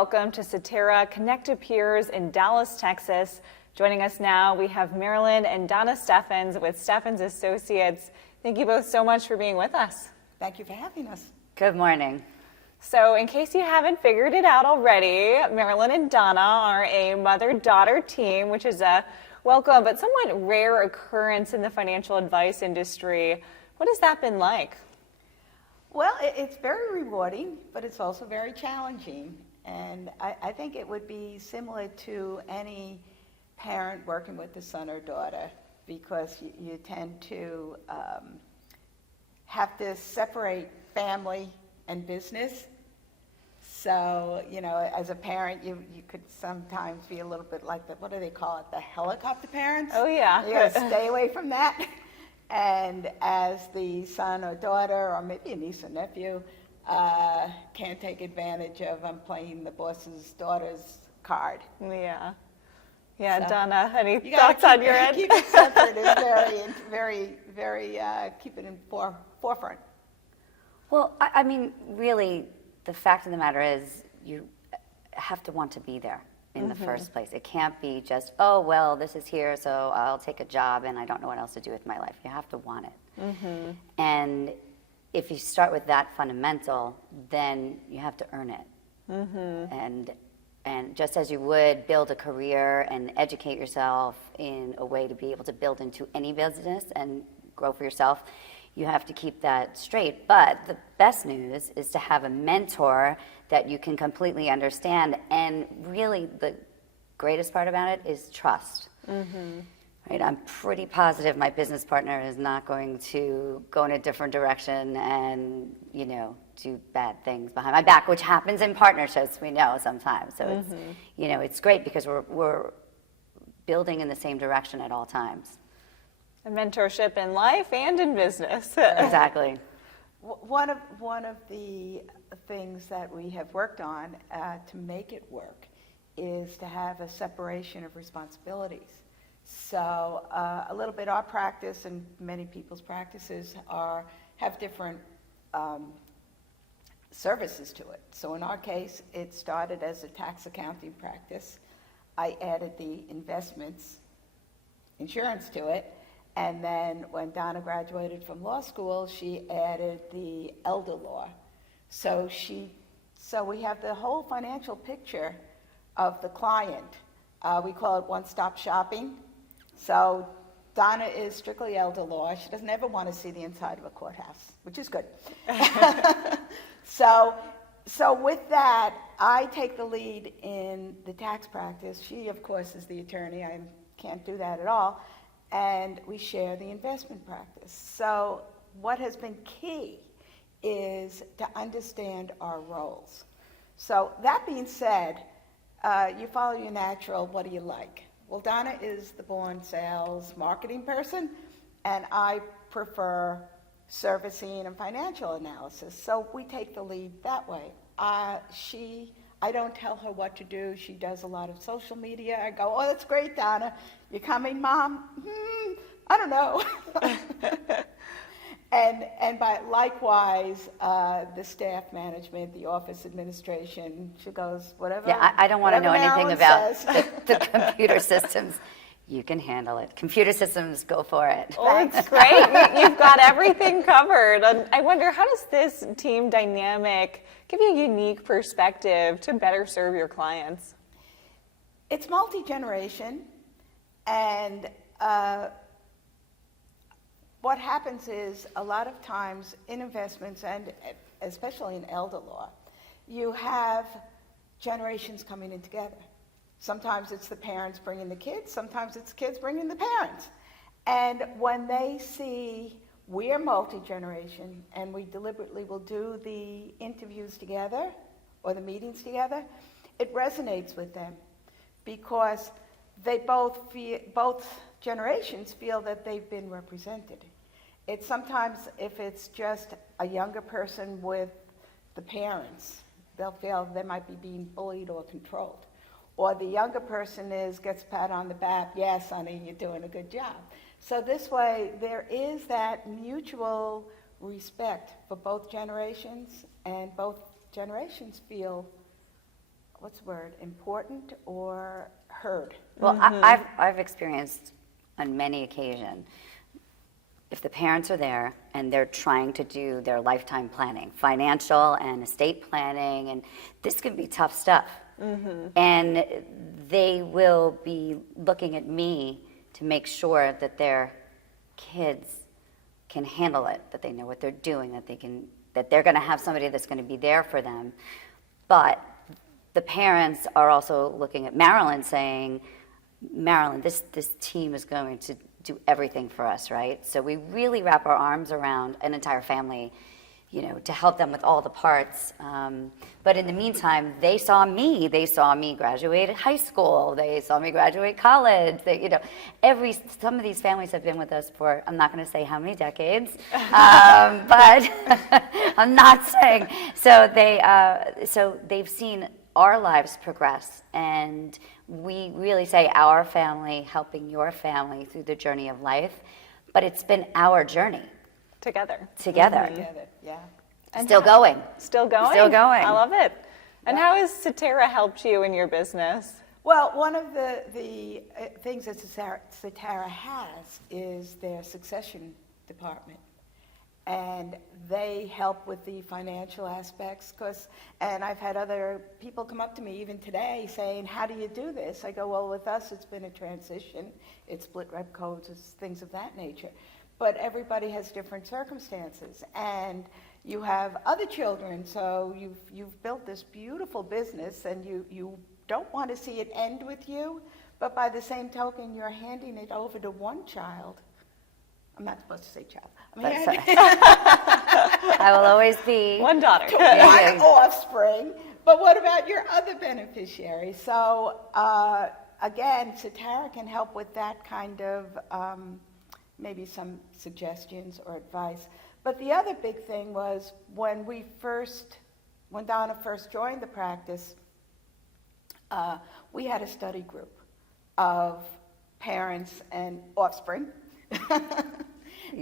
welcome to Cetera Connect to Peers in Dallas, Texas. Joining us now, we have Marilyn and Donna Stefans with Stefans Associates. Thank you both so much for being with us. Thank you for having us. Good morning. So in case you haven't figured it out already, Marilyn and Donna are a mother-daughter team, which is a welcome but somewhat rare occurrence in the financial advice industry. What has that been like? Well, it's very rewarding, but it's also very challenging. And I think it would be similar to any parent working with a son or daughter, because you tend to have to separate family and business. So, you know, as a parent, you could sometimes be a little bit like what do they call it? The helicopter parents? Oh, yeah. You gotta stay away from that. And as the son or daughter, or maybe a niece or nephew, can't take advantage of playing the boss's daughter's card. Yeah. Yeah, So, Donna, any thoughts on your end? Keep it separate is very, keep it in forefront. Well, I mean, really, the fact of the matter is you have to want to be there in the first place. It can't be just, oh, well, this is here, so I'll take a job and I don't know what else to do with my life. You have to want it. And if you start with that fundamental, then you have to earn it. And just as you would build a career and educate yourself in a way to be able to build into any business and grow for yourself, you have to keep that straight. But the best news is to have a mentor that you can completely understand. And really, the greatest part about it is trust. Right? I'm pretty positive my business partner is not going to go in a different direction and, you know, do bad things behind my back, which happens in partnerships, we know sometimes. So it's, you know, it's great because we're building in the same direction at all times. A mentorship in life and in business. Exactly. One of the things that we have worked on to make it work is to have a separation of responsibilities. So a little bit our practice and many people's practices have different services to it. So in our case, it started as a tax accounting practice. I added the investments, insurance to it. And then when Donna graduated from law school, she added the elder law. So we have the whole financial picture of the client. We call it one-stop shopping. So Donna is strictly elder law. She doesn't ever want to see the inside of a courthouse, which is good. So with that, I take the lead in the tax practice. She, of course, is the attorney. I can't do that at all. And we share the investment practice. So what has been key is to understand our roles. So that being said, you follow your natural, what do you like? Well, Donna is the born sales marketing person, and I prefer servicing and financial analysis. So we take the lead that way. I don't tell her what to do. She does a lot of social media. I go, oh, that's great, Donna. You coming, Mom? I don't know. And likewise, the staff management, the office administration, she goes, whatever. Yeah, I don't want to know anything Marilyn about says. the computer systems. You can handle it. Computer systems, go for it. Well, it's great. You've got everything covered. I wonder, how does this team dynamic give you a unique perspective to better serve your clients? It's multi-generation, and what happens is a lot of times in investments, and especially in elder law, you have generations coming in together. Sometimes it's the parents bringing the kids, sometimes it's kids bringing the parents. And when they see we're multi-generation and we deliberately will do the interviews together or the meetings together, it resonates with them because they both generations feel that they've been represented. It's sometimes if it's just a younger person with the parents, they'll feel they might be being bullied or controlled. Or the younger person gets a pat on the back, yes, honey, you're doing a good job. So this way, there is that mutual respect for both generations, and both generations feel what's the word, important or heard. Well, I've experienced on many occasions, if the parents are there and they're trying to do their lifetime planning, financial and estate planning, and this can be tough stuff. And they will be looking at me to make sure that their kids can handle it, that they know what they're doing, that they're going to have somebody that's going to be there for them. But the parents are also looking at Marilyn saying, Marilyn, this team is going to do everything for us, right? So we really wrap our arms around an entire family, you know, to help them with all the parts. But in the meantime, they saw me graduate high school. They saw me graduate college. They, you know, some of these families have been with us for, I'm not going to say how many decades, but I'm not saying. So they've seen our lives progress, and we really say our family helping your family through the journey of life, but it's been our journey. Together. Together, yeah. And Still going. Still going? Still going. I love it. And how has Cetera helped you in your business? Well, one of the things that Cetera has is their succession department. And they help with the financial aspects, and I've had other people come up to me even today saying, how do you do this? I go, well, with us it's been a transition. It's split rep codes, it's things of that nature. But everybody has different circumstances, and you have other children, so you've built this beautiful business, and you don't want to see it end with you, but by the same token, you're handing it over to one child. I'm not supposed to say child. I will always be One daughter. To one offspring. But what about your other beneficiaries? So again, Cetera can help with that kind of maybe some suggestions or advice. But the other big thing was when Donna first joined the practice, we had a study group of parents and offspring.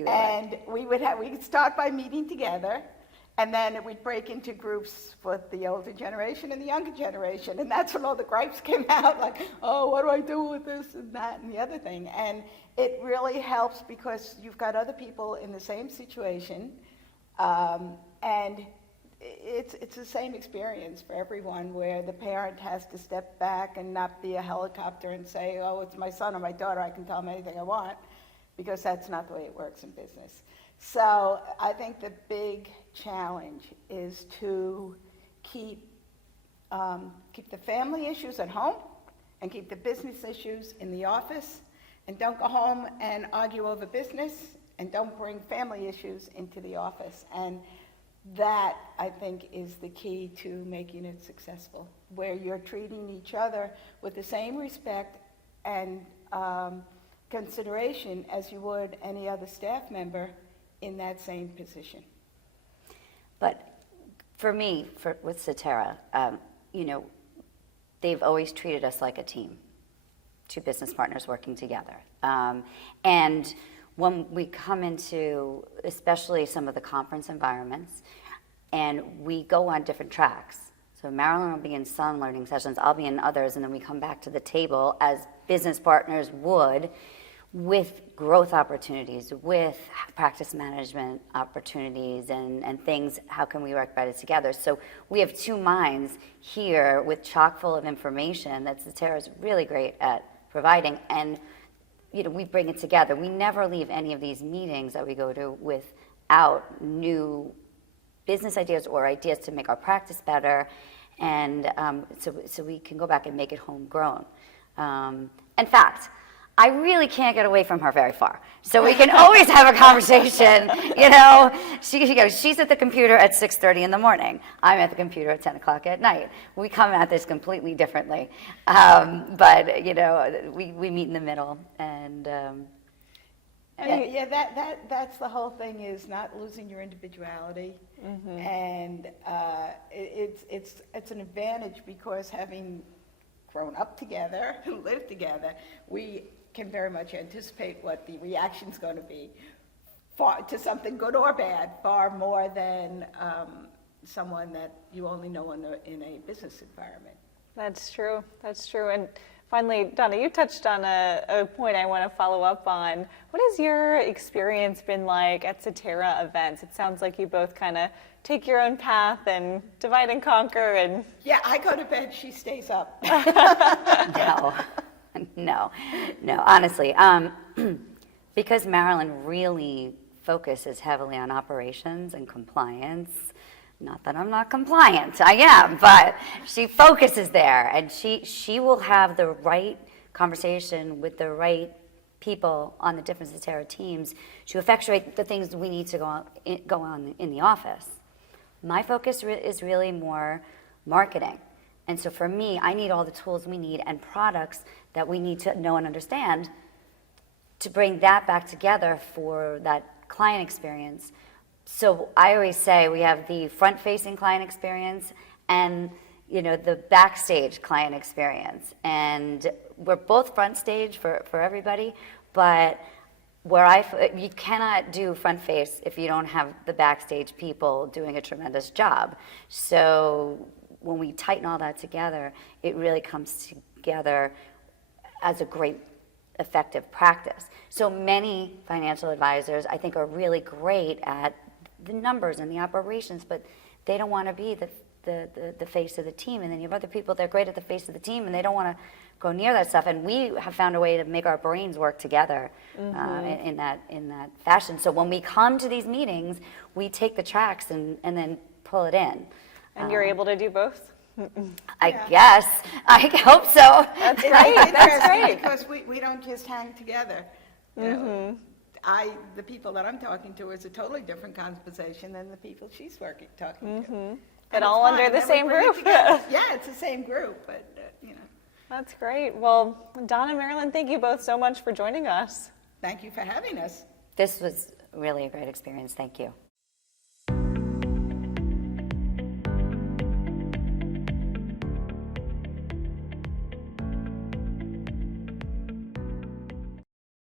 And we'd start by meeting together, and then we'd break into groups with the older generation and the younger generation, and that's when all the gripes came out, like, oh, what do I do with this and that and the other thing? And it really helps because you've got other people in the same situation, and it's the same experience for everyone, where the parent has to step back and not be a helicopter and say, oh, it's my son or my daughter, I can tell them anything I want, because that's not the way it works in business. So I think the big challenge is to keep the family issues at home and keep the business issues in the office, and don't go home and argue over business, and don't bring family issues into the office. And that, I think, is the key to making it successful, where you're treating each other with the same respect and consideration as you would any other staff member in that same position. But for me, with Cetera, you know, they've always treated us like a team, two business partners working together. And when we come into, especially some of the conference environments, and we go on different tracks. So Marilyn will be in some learning sessions, I'll be in others, and then we come back to the table as business partners would, with growth opportunities, with practice management opportunities and things, how can we work better together? So we have two minds here with chock full of information that Cetera is really great at providing, and you know, we bring it together. We never leave any of these meetings that we go to without new business ideas or ideas to make our practice better, and so we can go back and make it homegrown. In fact, I really can't get away from her very far. So we can always have a conversation, you know. She goes, she's at the computer at 6:30 in the morning. I'm at the computer at 10 o'clock at night. We come at this completely differently. But, you know, we meet in the middle. And that's the whole thing, is not losing your individuality. Mm-hmm. And it's an advantage, because having grown up together and lived together, we can very much anticipate what the reaction's going to be to something good or bad, far more than someone that you only know in a business environment. That's true. That's true. And finally, Donna, you touched on a point I want to follow up on. What has your experience been like at Cetera events? It sounds like you both kind of take your own path and divide and conquer. And Yeah, I go to bed, she stays up. No, honestly, because Marilyn really focuses heavily on operations and compliance. Not that I'm not compliant, I am, but she focuses there, and she will have the right conversation with the right people on the different Cetera teams to effectuate the things we need to go on in the office. My focus is really more marketing. And so for me, I need all the tools we need and products that we need to know and understand to bring that back together for that client experience. So I always say we have the front-facing client experience and the backstage client experience. And we're both front stage for everybody, but you cannot do front face if you don't have the backstage people doing a tremendous job. So when we tighten all that together, it really comes together as a great effective practice. So many financial advisors, I think, are really great at the numbers and the operations, but they don't want to be the face of the team. And then you have other people that are great at the face of the team, and they don't want to go near that stuff. And we have found a way to make our brains work together in that fashion. So when we come to these meetings, we take the tracks and then pull it in. And you're able to do both? I guess. I hope so. That's It's great. That's interesting great. because we don't just hang together. You know, the people that I'm talking to is a totally different conversation than the people she's talking to. But And all it's under fun. the Then we same bring it roof. together. Yeah, it's the same group, but That's great. Well, Donna and Marilyn, thank you both so much for joining us. thank you for having us. This was really a great experience. Thank you.